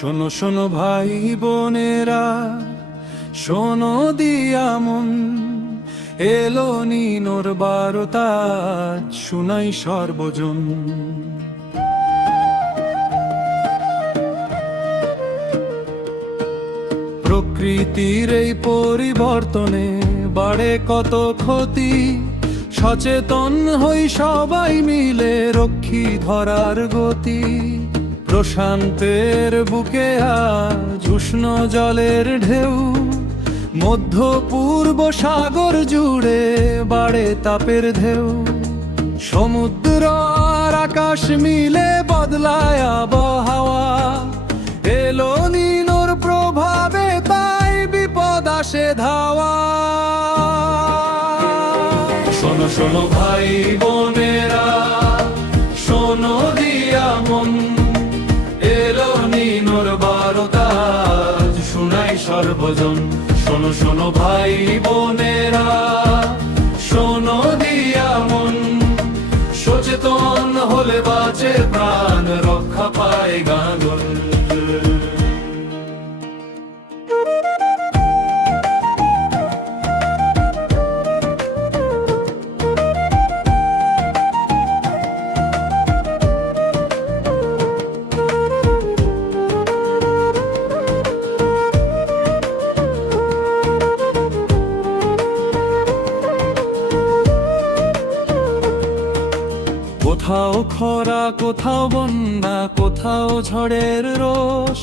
শোনো শোনো ভাই বোনেরা, শোনো দিয়া মন, এলো নিনোর বারতা, শুনাই সর্বজন। প্রকৃতির এই পরিবর্তনে বাড়ে কত ক্ষতি, সচেতন হই সবাই মিলে রক্ষী ধরার গতি। প্রশান্তের বুকে আজ উষ্ণ জলের ঢেউ, মধ্য পূর্ব সাগর জুড়ে বাড়ে তাপের ঢেউ। সমুদ্র আর আকাশ মিলে বদলায় আবহাওয়া, এলো নিনোর প্রভাবে তাই বিপদ আসে ধাওয়া। শোনো শোনো ভাই বোনেরা, শোনো দিয়া মন, এলো নিনোর বারতা, শুনাই সর্বজন। শোনো শোনো ভাই বোনেরা, শোনো দিয়া মন, সচেতন হলে বাঁচে প্রাণ, রক্ষা পায় গাগল। কোথাও খরা, কোথাও বন্যা, কোথাও ঝড়ের রোষ,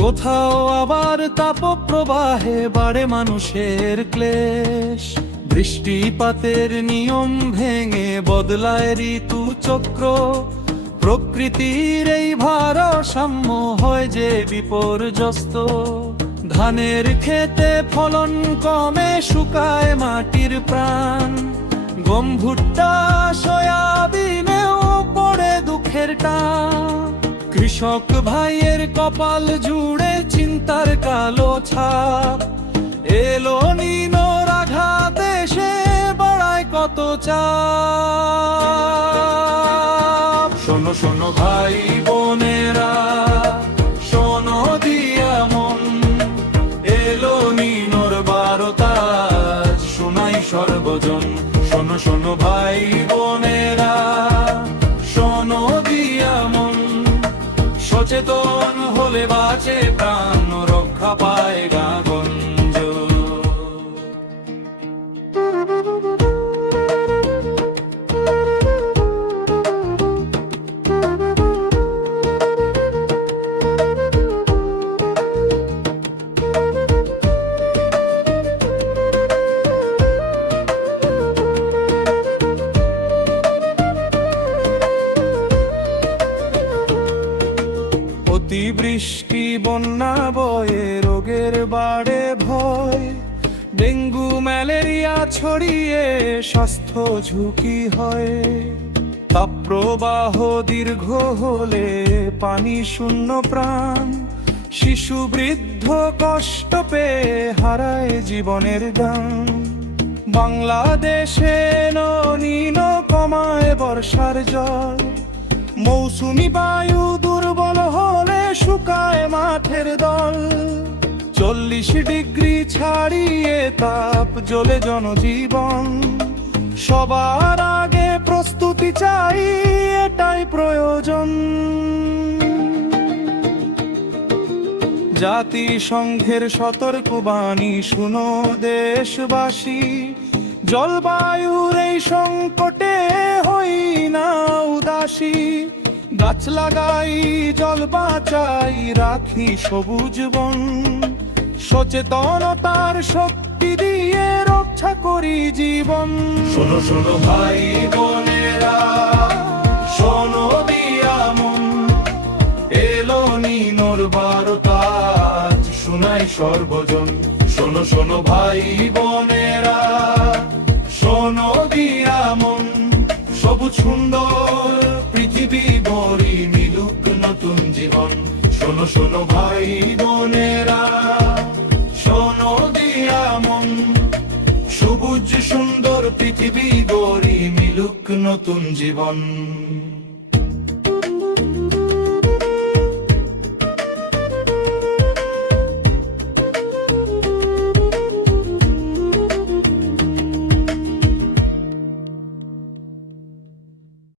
কোথাও আবার তাপপ্রবাহে বাড়ে মানুষের ক্লেশ। বৃষ্টিপাতের নিয়ম ভেঙে বদলায় ঋতু চক্র, প্রকৃতির এই ভারসাম্য হয় যে বিপর্যস্ত। ধানের ক্ষেতে ফলন কমে, শুকায় মাটির প্রাণ, গম ভুট্টা সয়াবিনেও পড়ে দুঃখের টান। কৃষক ভাইয়ের কপাল জুড়ে চিন্তার কালো ছাপ, এলো নিনোর আঘাতে সে বাড়ায় কত চাপ। শোনো শোনো ভাই বোনেরা, শোনো দিয়া মন, এলো নিনোর বারতা, শুনাই সর্বজন। শোনো শোনো ভাই বোনেরা, শোনো দিয়া মন, সচেতন হলে বাঁচে প্রাণ, রক্ষা পায় গাগঞ্জ। অতিবৃষ্টি বন্যা বয়ে রোগের বাড়ে ভয়, ডেঙ্গু ম্যালেরিয়া ছড়িয়ে স্বাস্থ্য ঝুঁকি হয়। তাপপ্রবাহ দীর্ঘ হলে পানি শূন্য প্রাণ, শিশু বৃদ্ধ কষ্ট পেয়ে হারায় জীবনের গান। বাংলাদেশে এলো নিনো কমায় বর্ষার জল, মৌসুমি বায়ু দুর্বল হলে শুকায় মাঠের দল। 40 ডিগ্রি ছাড়িয়ে তাপ জ্বলে জনজীবন, সবার আগে প্রস্তুতি চাই, এটাই প্রয়োজন। জাতিসংঘের সতর্কবাণী শুনো দেশবাসী, জলবায়ুর এই সংকটে হই না উদাসী। গাছ লাগাই, জল বাঁচাই, রাখি সবুজ বন, সচেতনতার শক্তি দিয়ে রক্ষা করি জীবন। শোনো শোনো ভাই বোনেরা, শোনো দিয়া মন, এলো নিনোর বারতা, শুনাই সর্বজন। শোনো শোনো ভাই বোনেরা, শোনো দিয়া মন, সবুজ সুন্দর পৃথিবী গড়ি, মিলুক নতুন জীবন। শোনো শোনো ভাই বোনেরা, শোনো দিয়া মন, সবুজ সুন্দর পৃথিবী গড়ি, মিলুক নতুন জীবন।